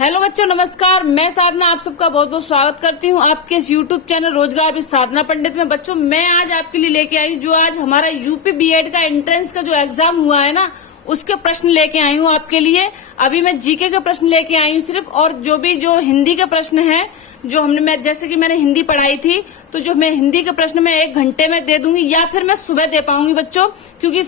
Hello बच्चों, नमस्कार। मैं साधना आप सबका बहुत बहुत स्वागत करती हूँ आपके इस यूट्यूब चैनल रोजगार विद साधना पंडित में। बच्चों, मैं आज आपके लिए लेके आई जो आज हमारा यूपी बीएड का एंट्रेंस का जो एग्जाम हुआ है ना, उसके प्रश्न लेके आई हूँ आपके लिए। अभी मैं जीके के प्रश्न लेके आई हूँ सिर्फ, और जो हिंदी के प्रश्न है जो मैं जैसे कि मैंने हिंदी पढ़ाई थी, तो जो मैं हिंदी के प्रश्न में 1 घंटे में दे दूंगी या फिर मैं सुबह दे पाऊंगी बच्चों, क्योंकि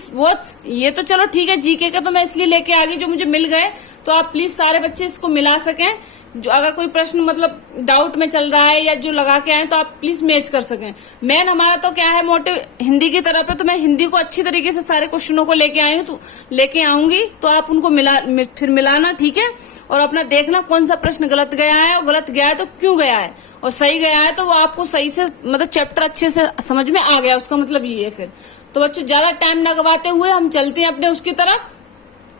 ये तो चलो ठीक है, जीके का तो मैं इसलिए लेके आ गई जो मुझे मिल गए। तो आप प्लीज सारे बच्चे इसको मिला सकें। जो अगर कोई प्रश्न मतलब डाउट में चल रहा है या जो लगा के आए तो आप प्लीज मैच कर सकें। मेन हमारा तो क्या है, मोटिव हिंदी की तरफ है, तो मैं हिंदी को अच्छी तरीके से सारे क्वेश्चनों को लेके आई हूँ, तो लेके आऊंगी, तो आप उनको फिर मिलाना, ठीक है। और अपना देखना कौन सा प्रश्न गलत गया है, और गलत गया है तो क्यों गया है, और सही गया है तो वो आपको सही से मतलब चैप्टर अच्छे से समझ में आ गया, उसका मतलब ये है फिर। तो बच्चों, ज्यादा टाइम ना गवाते हुए हम चलते हैं अपने उसकी तरफ।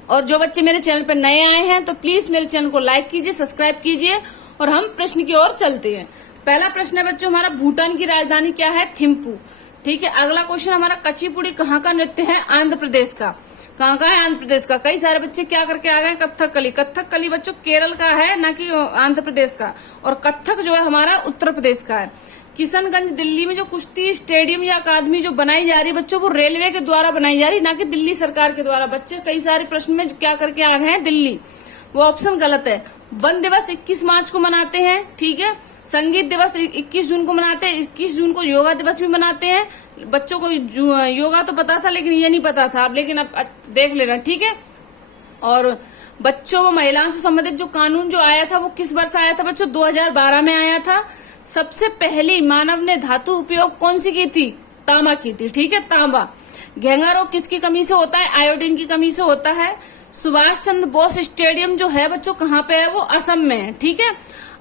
और जो बच्चे मेरे चैनल पर नए आए हैं तो प्लीज मेरे चैनल को लाइक कीजिए, सब्सक्राइब कीजिए, और हम प्रश्न की ओर चलते हैं। पहला प्रश्न है बच्चों हमारा, भूटान की राजधानी क्या है? थिम्पू। ठीक है। अगला क्वेश्चन हमारा, कचिपुड़ी कहाँ का नृत्य है? आंध्र प्रदेश का। कहाँ का है? आंध्र प्रदेश का। कई सारे बच्चे क्या करके आ गए? कथकली। कथकली बच्चों केरल का है, ना कि आंध्र प्रदेश का। और कथक जो है हमारा उत्तर प्रदेश का है। किशनगंज दिल्ली में जो कुश्ती स्टेडियम या अकादमी जो बनाई जा रही है बच्चों, वो रेलवे के द्वारा बनाई जा रही है, ना कि दिल्ली सरकार के द्वारा। बच्चे कई सारे प्रश्न में क्या करके आ गए हैं? दिल्ली। वो ऑप्शन गलत है। वन दिवस 21 मार्च को मनाते हैं, ठीक है। संगीत दिवस 21 जून को मनाते हैं। 21 जून को योगा दिवस भी मनाते हैं। बच्चों को योगा तो पता था, लेकिन ये नहीं पता था आप, लेकिन अब देख लेना, ठीक है। और बच्चों व महिलाओं से संबंधित जो कानून जो आया था वो किस वर्ष आया था बच्चों? 2012 में आया था। सबसे पहली मानव ने धातु उपयोग कौन सी की थी? तांबा की थी, ठीक है, तांबा। घेंगा रोग किसकी कमी से होता है? आयोडीन की कमी से होता है। सुभाष चंद्र बोस स्टेडियम जो है बच्चों कहाँ पे है? वो असम में है, ठीक है।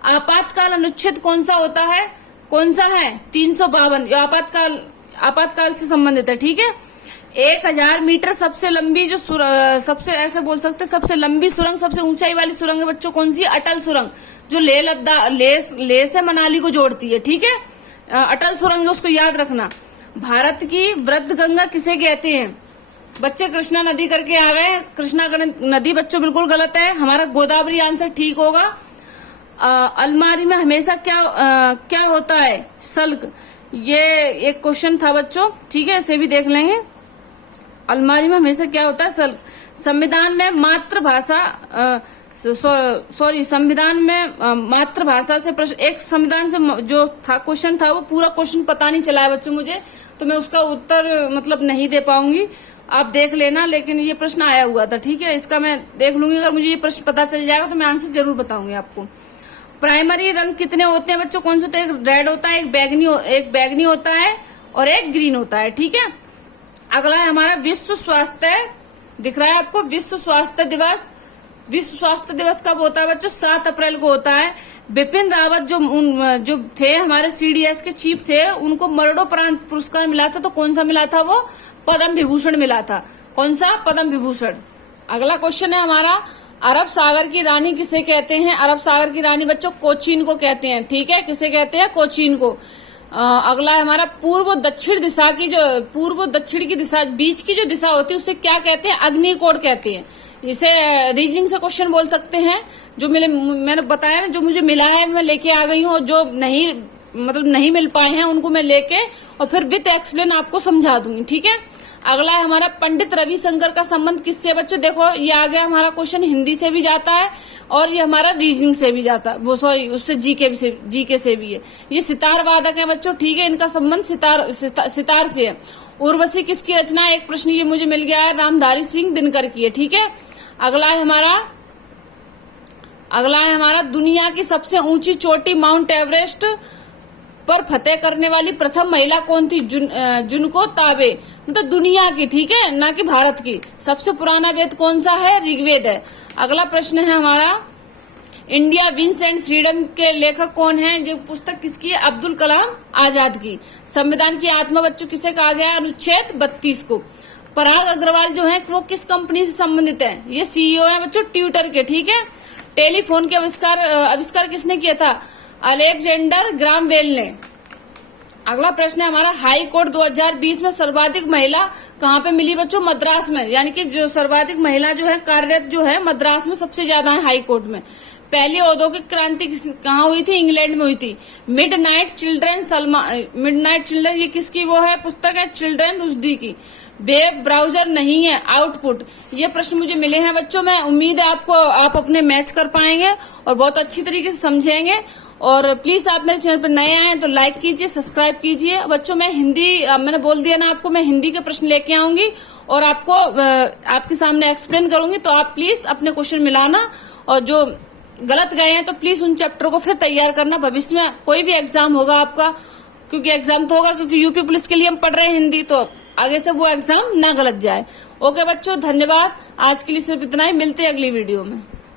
आपातकाल अनुच्छेद कौन सा होता है? कौन सा है? 352। आपातकाल से संबंधित है, ठीक है। 1000 मीटर सबसे लंबी जो सबसे ऐसे बोल सकते सबसे लंबी सुरंग, सबसे ऊंचाई वाली सुरंग है बच्चों कौन सी? अटल सुरंग, जो लेह से मनाली को जोड़ती है, ठीक है। अटल सुरंग है, उसको याद रखना। भारत की वृद्ध गंगा किसे कहते हैं? बच्चे कृष्णा नदी करके आ गए। कृष्णा नदी बच्चों बिल्कुल गलत है, हमारा गोदावरी आंसर ठीक होगा। अलमारी में हमेशा क्या होता है? सल्क। ये एक क्वेश्चन था बच्चों, ठीक है, इसे भी देख लेंगे। अलमारी में हमेशा क्या होता है? सल्क। संविधान में मातृभाषा संविधान में मातृभाषा से प्रश्न, एक संविधान से जो था क्वेश्चन था, वो पूरा क्वेश्चन पता नहीं चला है बच्चों मुझे, तो मैं उसका उत्तर मतलब नहीं दे पाऊंगी, आप देख लेना। लेकिन ये प्रश्न आया हुआ था, ठीक है, इसका मैं देख लूंगी। अगर मुझे ये प्रश्न पता चल जाएगा तो मैं आंसर जरूर बताऊंगी आपको। प्राइमरी रंग कितने होते हैं बच्चों? कौन से? तो एक रेड होता है, एक बैगनी होता है, और एक ग्रीन होता है, ठीक है। अगला है हमारा विश्व स्वास्थ्य, दिख रहा है आपको? विश्व स्वास्थ्य दिवस। विश्व स्वास्थ्य दिवस कब होता है बच्चों? 7 अप्रैल को होता है। बिपिन रावत जो थे हमारे सीडीएस के चीफ थे, उनको मरणोपरांत पुरस्कार मिला था, तो कौन सा मिला था? वो पद्म विभूषण मिला था। कौन सा? पद्म विभूषण। अगला क्वेश्चन है हमारा, अरब सागर की रानी किसे कहते हैं? अरब सागर की रानी बच्चों कोचीन को कहते हैं, ठीक है। किसे कहते हैं? कोचीन को। अगला है हमारा, पूर्व दक्षिण की दिशा बीच की जो दिशा होती है उसे क्या कहते हैं? अग्निकोण कहते हैं। इसे रीजनिंग से क्वेश्चन बोल सकते हैं। जो मैंने बताया ना, जो मुझे मिला है मैं लेके आ गई हूँ, और जो नहीं मिल पाए हैं उनको मैं लेके और फिर विथ एक्सप्लेन आपको समझा दूंगी, ठीक है। अगला है हमारा, पंडित रविशंकर का संबंध किससे? बच्चों देखो, ये आ गया हमारा क्वेश्चन, हिंदी से भी जाता है और ये हमारा रीजनिंग से भी जाता है, वो सॉरी उससे जीके से भी है। ये सितार वादक है बच्चों, ठीक है, इनका संबंध सितार से है। उर्वशी किसकी रचना है? एक प्रश्न ये मुझे मिल गया है, रामधारी सिंह दिनकर की है, ठीक है। अगला है हमारा दुनिया की सबसे ऊंची चोटी माउंट एवरेस्ट पर फतेह करने वाली प्रथम महिला कौन थी? जुनको ताबे, मतलब दुनिया की, ठीक है, ना कि भारत की। सबसे पुराना वेद कौन सा है? ऋग्वेद है। अगला प्रश्न है हमारा, इंडिया विंस एंड फ्रीडम के लेखक कौन है? जो पुस्तक किसकी है? अब्दुल कलाम आजाद की। संविधान की आत्मा बच्चों किसे कहा गया है? अनुच्छेद 32 को। पराग अग्रवाल जो है वो किस कंपनी से संबंधित है? ये सीईओ है बच्चों ट्विटर के, ठीक है। टेलीफोन के आविष्कार किसने किया था? अलेक्जेंडर ग्राम बेल ने। अगला प्रश्न है हमारा, हाई कोर्ट 2020 में सर्वाधिक महिला कहाँ पे मिली बच्चों? मद्रास में। यानी कि जो सर्वाधिक महिला जो है कार्यरत जो है मद्रास में सबसे ज्यादा है हाई कोर्ट में। पहली औद्योगिक क्रांति कहाँ हुई थी? इंग्लैंड में हुई थी। मिडनाइट चिल्ड्रन ये किसकी वो है पुस्तक है? चिल्ड्रन रुश्दी की। वेब ब्राउजर नहीं है, आउटपुट। ये प्रश्न मुझे मिले हैं बच्चों। मैं उम्मीद है आप अपने मैच कर पाएंगे और बहुत अच्छी तरीके से समझेंगे। और प्लीज आप मेरे चैनल पर नए आए हैं तो लाइक कीजिए, सब्सक्राइब कीजिए। बच्चों मैं हिंदी, मैंने बोल दिया ना आपको, मैं हिंदी के प्रश्न लेके आऊंगी और आपको आपके सामने एक्सप्लेन करूंगी। तो आप प्लीज अपने क्वेश्चन मिलाना और जो गलत गए हैं तो प्लीज उन चैप्टर को फिर तैयार करना। भविष्य में कोई भी एग्जाम होगा आपका, क्योंकि एग्जाम तो होगा, क्योंकि यूपी पुलिस के लिए हम पढ़ रहे हैं हिंदी, तो आगे से वो एग्जाम ना गलत जाए। ओके बच्चों, धन्यवाद। आज के लिए सिर्फ इतना ही, मिलते हैं अगली वीडियो में।